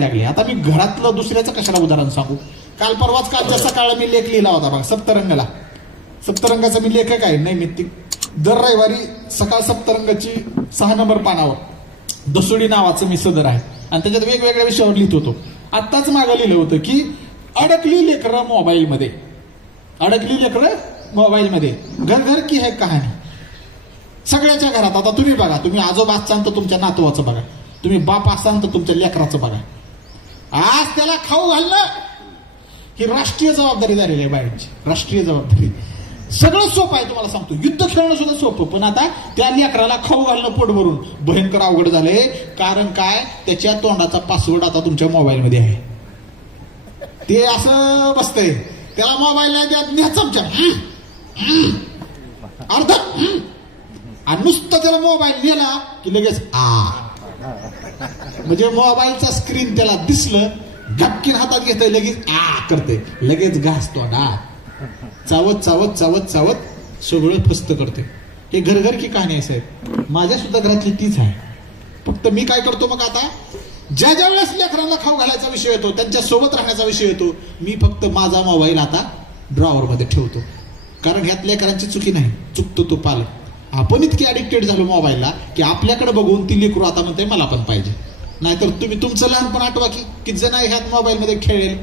लागली. आता मी घरातलं दुसऱ्याचं कशाला उदाहरण सांगू. कालच्या सकाळला मी लेख लिहिला होता बघा सप्तरंगला. सप्तरंगाचा मी लेखक आहे नैमित्तिक. दर रविवारी सकाळ सप्तरंगाची 6 नंबर पानावर दसोडी नावाचं मी सदर आहे आणि त्याच्यात वेगवेगळ्या विषयावर लिहित होतो. आत्ताच मागं लिहिलं होतं की अडकली लेकरं मोबाईलमध्ये. अडकली लेकरं मोबाईलमध्ये. घर घर की है कहाणी. सगळ्याच्या घरात. आता तुम्ही बघा, तुम्ही आजोबा असाल तर तुमच्या नातवाचं बघा, तुम्ही बाप असाल तर तुमच्या लेकराचं बघा. आज त्याला खाऊ घालणं ही राष्ट्रीय जबाबदारी झालेली आहे बाहेरची. राष्ट्रीय जबाबदारी. सगळं सोपं आहे तुम्हाला सांगतो. युद्ध खेळणं सुद्धा सोपं, पण आता त्या लेकराला खाऊ घालणं पोट भरून भयंकर अवघड झालंय. कारण काय, त्याच्या तोंडाचा पासवर्ड आता तुमच्या मोबाईलमध्ये आहे. ते असं बसतंय, त्याला मोबाईल न्या चमचा अर्ध आणि नुसतं त्याला मोबाईल नेला की लगेच म्हणजे मोबाईलचा स्क्रीन त्याला दिसलं, झटकीन हातात घेतोय, लगेच करते, लगेच घासतो ना. चावत चावत चावत चावत सगळं फस्त करते. हे घर की कहाणी आहे साहेब. माझ्या सुद्धा घरातली तीच आहे. फक्त मी काय करतो मग आता, ज्या ज्या वेळेस लेकरांना खाऊ घालायचा विषय येतो, त्यांच्या सोबत राहण्याचा विषय येतो, मी फक्त माझा मोबाईल आता ड्रॉवर मध्ये ठेवतो. कारण ह्यात लेकरांची चुकी नाही, चुकतो तो पालक. आपण इतके ऍडिक्टेड झालो मोबाईलला की आपल्याकडे बघून ती लेकरू आता म्हणते मला पण पाहिजे. नाहीतर तुम्ही तुमचं लहानपण आठवा की किती जण ह्यात मोबाईलमध्ये खेळेल.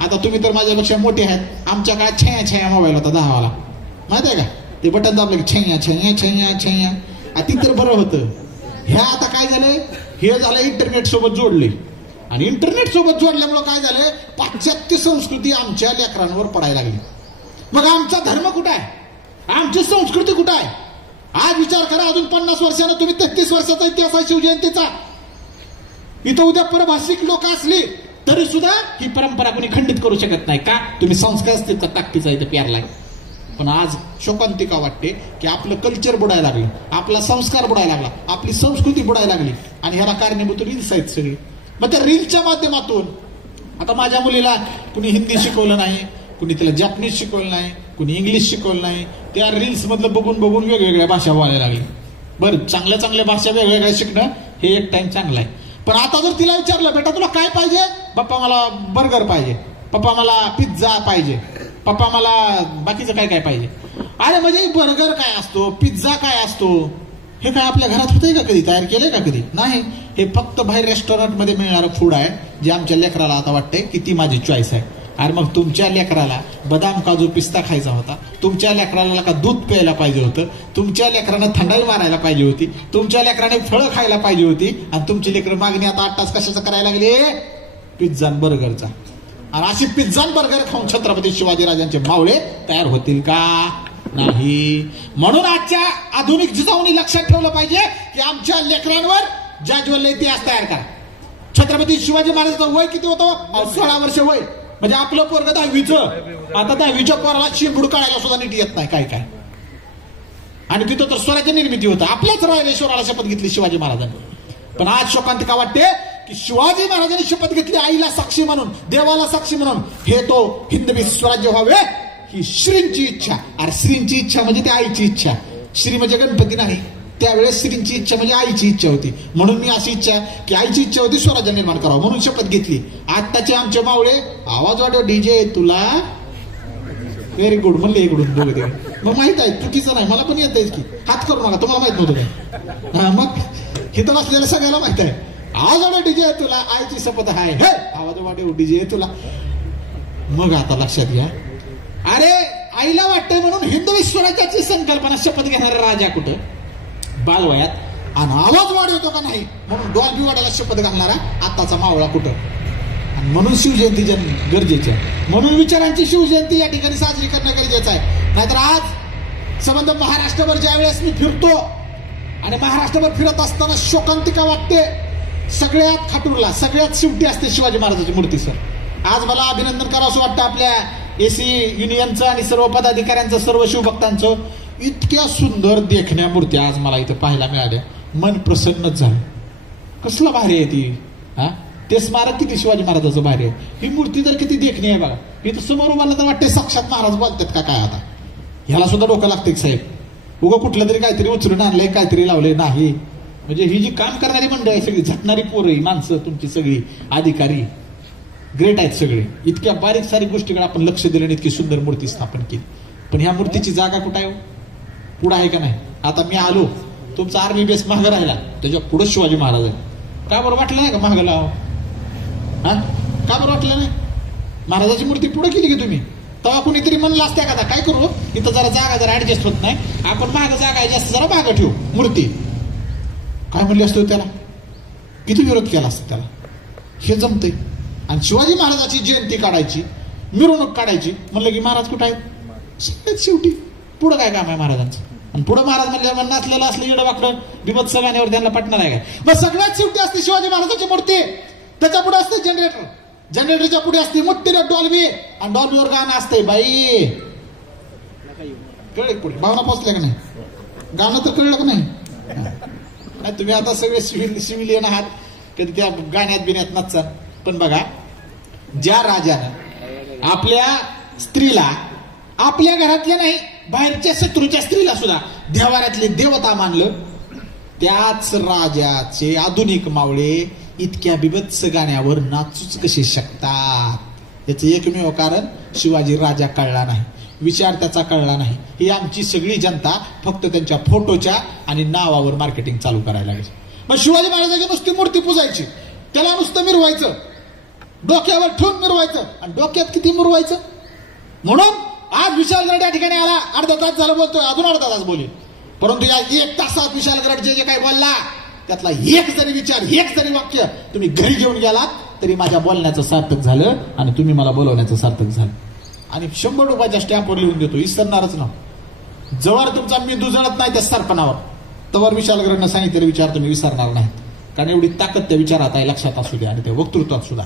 आता तुम्ही तर माझ्यापेक्षा मोठे आहेत. आमच्या काळात छया मोबाईल होता 10 वाला, माहिती आहे का. ते बटन दाबले की छया ती तर बरं होतं. ह्या आता काय झालंय, हे झालं इंटरनेट सोबत जोडले आणि इंटरनेट सोबत जोडल्यामुळे काय झालंय, पाश्चात्य संस्कृती आमच्या लेकरांवर पडायला लागली. मग आमचा धर्म कुठं आहे, आमची संस्कृती कुठं आहे. आज विचार करा, अजून 50 वर्षानं तुम्ही 33 वर्षाचा इतिहास आहे शिवजयंतीचा. इथं उद्या परभाषिक लोक असली तरी सुद्धा ही परंपरा कोणी खंडित करू शकत नाही. का, तुम्ही संस्कार अस्तित्व ताकदीचा इथं प्यारलाय. पण आज शोकांतिका वाटते की आपलं कल्चर बुडायला लागलं, आपला संस्कार बुडायला लागला, आपली संस्कृती बुडायला लागली आणि ह्याला कारणीभूत रील्स आहेत सगळी. मग त्या रील्सच्या माध्यमातून आता माझ्या मुलीला कुणी हिंदी शिकवलं नाही, कुणी तिला जॅपनीज शिकवलं नाही, कुणी इंग्लिश शिकवलं नाही. त्या रील्स मधलं बघून बघून वेगवेगळ्या भाषा बोलायला लागली. बरं, चांगल्या भाषा वेगवेगळ्या शिकणं हे एक टाइम चांगला आहे. पण आता जर तिला विचारलं, बेटा तुला काय पाहिजे, पप्पा मला बर्गर पाहिजे, पप्पा मला पिझ्झा पाहिजे, पप्पा मला बाकीचं काय काय पाहिजे. अरे म्हणजे बर्गर काय असतो, पिझ्झा काय असतो, हे काय आपल्या घरात होतंय का, कधी तयार केलंय का, कधी नाही. हे फक्त बाहेर रेस्टॉरंट मध्ये मिळणारं फूड आहे, जे आमच्या लेकराला आता वाटतंय की ती माझी चॉईस आहे. अरे मग तुमच्या लेकराला बदाम काजू पिस्ता खायचा होता, तुमच्या लेकराला का दूध प्यायला पाहिजे होतं, तुमच्या लेकरानं थंडाई मारायला पाहिजे होती, तुमच्या लेकराने फळं खायला पाहिजे होती. आणि तुमची लेकरं मागणी आता 8 तास कशाचं करायला लागली, पिझ्झा बर्गरचा. आणि अशी पिझ्झा बर्गर खाऊन छत्रपती शिवाजीराजांचे मावळे तयार होतील का, नाही. म्हणून आजच्या आधुनिक जिजाऊनी लक्षात ठेवलं पाहिजे की आमच्या लेकरांवर जाज्वल्य इतिहास तयार करा. छत्रपती शिवाजी महाराजांचं वय किती होतं, 16 वर्ष वय. म्हणजे आपलं पोरग 10वीचं, आता 10वीच्या पोराला शिरबुड काढायला सुद्धा नीट येत नाही काय. आणि तिथं तर स्वराज्य निर्मिती होतं. आपल्याच रायरेश्वराला शपथ घेतली शिवाजी महाराजांनी. पण आज शोकांतिका वाटते की शिवाजी महाराजांनी शपथ घेतली आईला साक्षी म्हणून, देवाला साक्षी म्हणून, हे तो हिंदवी स्वराज्य व्हावे ही श्रींची इच्छा. अरे श्रींची इच्छा म्हणजे ती आईची इच्छा. श्री म्हणजे गणपती नाही, त्यावेळेस श्रींची इच्छा म्हणजे आईची इच्छा होती. म्हणून मी अशी इच्छा की आईची इच्छा होती स्वराज्य निर्माण करावं, म्हणून शपथ घेतली. आत्ताचे आमचे मावळे आवाज वाढव डीजे तुला, व्हेरी गुड म्हणले इकडून दोघे. मग माहित आहे चुकीचं नाही, मला पण येत आहे की, हात करू नका, तुम्हाला माहित नव्हतं काय. मग हिथं बसलेलं सगळ्याला माहित आहे. आवाज वाढव डीजे तुला, आईची शपथ आहे, हे आवाज वाढव डीजे तुला. मग आता लक्षात घ्या, अरे आईला वाटतंय म्हणून हिंदवी स्वराज्याची संकल्पना शपथ घेणारा राजा कुठं बालवयात, आणि आवाज वाढवतो का नाही म्हणून डॉल्बी वाढायला शपथ घालणारा आताचा मावळा कुठं. आणि म्हणून शिवजयंती गरजेची आहे. म्हणून विचारांची शिवजयंती या ठिकाणी साजरी करणं गरजेचं आहे. नाहीतर आज संबंध महाराष्ट्रभर ज्या वेळेस मी फिरतो आणि महाराष्ट्रभर फिरत असताना शोकांतिका वाटते. सगळ्यात खाटूरला सगळ्यात शेवटी असते शिवाजी महाराजांची मूर्ती. सर आज मला अभिनंदन करावं असं वाटतं आपल्या एसी युनियनचं आणि सर्व पदाधिकाऱ्यांचं, सर्व शिवभक्तांचं. इतक्या सुंदर देखण्या मूर्त्या आज मला इथं पाहायला मिळाल्या, मन प्रसन्नच झालं. कसलं भारी आहे ती, हा ते स्मारक किती शिवाजी महाराजांचं भारी आहे. ही मूर्ती तर किती देखणी आहे बघा. इथं समोर मला तर वाटते साक्षात महाराज बोलतात का काय. आता ह्याला सुद्धा डोकं लागते साहेब. उगं कुठलं तरी काहीतरी उचलून आणलंय, काहीतरी लावलंय नाही. म्हणजे ही जी काम करणारी मंडळ आहे सगळी, झटणारी पोरं ही माणसं तुमची सगळी अधिकारी ग्रेट आहेत सगळे. इतक्या बारीक सारीक गोष्टीकडे आपण लक्ष दिलं आणि इतकी सुंदर मूर्ती स्थापन केली. पण ह्या मूर्तीची जागा कुठं आहे? पुढं आहे का नाही? आता मी आलो, तुमचा आर्मी बेस महाग राहिला, त्याच्या पुढे शिवाजी महाराज आहे. का बरं वाटलं नाही का महाग लावा? हा, का बरं वाटलं नाही? महाराजाची मूर्ती पुढे केली की तुम्ही. तेव्हा कुणीतरी म्हणलं असत्या का काय करू, इथं जरा जागा जरा ऍडजस्ट होत नाही, आपण महाग जागा आहे जास्त, जरा मागं ठेवू मूर्ती. काय म्हणले असतो त्याला? किती विरोध केला असता त्याला? हे जमतंय. आणि शिवाजी महाराजाची जयंती काढायची, मिरवणूक काढायची म्हणलं की महाराज कुठं आहेत? सगळ्यात शेवटी. पुढं काय काम आहे महाराजांचं? आणि पुढं महाराज म्हणजे नाचलेलं असलं इडं वाकडं बिबत गाण्यावर त्यांना पटणार आहे का? मग सगळ्यात शेवटी असते शिवाजी महाराजांची मूर्ती, त्याच्या पुढे असते जनरेटर, जनरेटरच्या पुढे असते मोठे डॉल्बी, आणि डॉल्बीवर गाणं असते. बाई कळलं पुढे भावना पोचल्या का नाही? गाणं तर कळलं का नाही? तुम्ही आता सगळे सिव्हिलियन आहात, कधी त्या गाण्यात बिण्यात नाचता. पण बघा, ज्या राजानं आपल्या स्त्रीला आपल्या घरातल्या नाही बाहेरच्या शत्रूच्या स्त्रीला सुद्धा देवाऱ्यातले देवता मानलं, त्याच राजाचे आधुनिक मावळे इतक्या बिभत्स गाण्यावर नाचूच कसे शकतात? याचं एकमेव कारण शिवाजी राजा कळला नाही, विचार त्याचा कळला नाही. ही आमची सगळी जनता फक्त त्यांच्या फोटोच्या आणि नावावर मार्केटिंग चालू करायला लागली. मग शिवाजी महाराजाची नुसती मूर्ती पुजायची, त्याला नुसतं मिरवायचं, डोक्यावर ठेवून मिरवायचं, आणि डोक्यात किती मिरवायचं? म्हणून आज विशालगड या ठिकाणी आला, अर्धा तास झालं बोलतोय, अजून अर्धा तास बोलेल. परंतु या 1 तासात विशालगड जे जे काही बोलला त्यातला एक जरी विचार, एक जरी वाक्य तुम्ही घरी घेऊन गेलात तरी माझ्या बोलण्याचं सार्थक झालं आणि तुम्ही मला बोलवण्याचं सार्थक झालं. आणि 100 रुपयाच्या स्टॅम्पवर लिहून देतो, विसरणारच ना. जवळ तुमचा मेंदू जळत नाही त्या सरपणावर, तवर विशालगडनं सांगितलेले विचार तुम्ही विसरणार नाहीत. कारण एवढी ताकद त्या विचारात आहे, लक्षात असू द्या आणि त्या वक्तृत्वात सुद्धा.